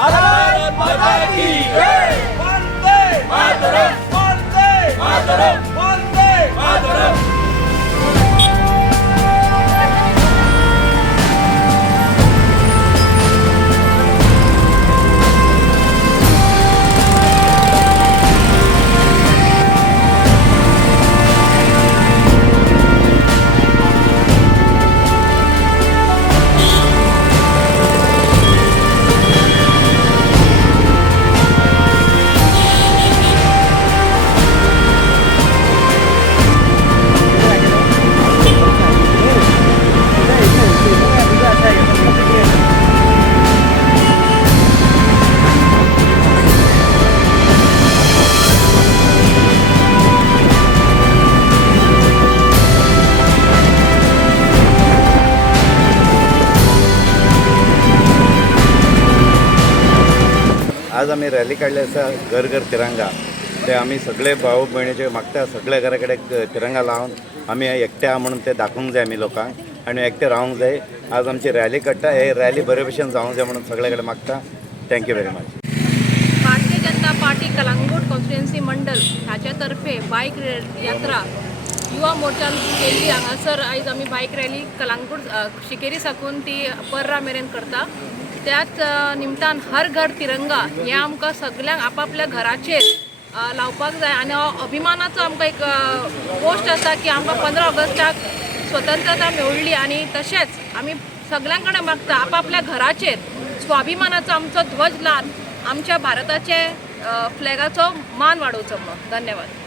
भारत माता की जय। वंदे मातरम, वंदे मातरम, वंदे मातरम। आज आम्ही रॅली काढली आसा घर घर तिरंगा ते आम्ही सगळे भाऊ भयणीचे मागता सगळ्या घरा कडेन तिरंगा लावन आम्ही एकटे आहा म्हणून ते दाखोवंक जाय आमी लोकांक आनी एकटे रावंक जाय। आज आमची रॅली काडटा हे रॅली बरे भशेन जावंक जाय म्हणून सगळे कडेन मागता। Thank you very much. Bharatiya Janata party Calangute constituency मंडल ह्याच्या तर्फे बाईक यात्रा युवा मोर्चान केली। हांगासर आयज आमी बाईक रॅली कलंगूट शिकेरी साकून ती पर्रा मेरेन करता। त्याच निमतान हर घर तिरंगा हे आमकां सगळ्यांक आपापल्या घराचेर लावपाक जाय आनी हो अभिमानाचो आमकां एक गोश्ट आसा की आमकां 15 ऑगस्टाक स्वतंत्रता मेळ्ळी आनी तशेंच आमी सगळ्यां कडेन मागता आपापल्या घराचेर स्वाभिमानाचो आमचो ध्वज लावन आमच्या भारताचे फ्लॅगाचो मान वाडोवचो म्हणून। धन्यवाद।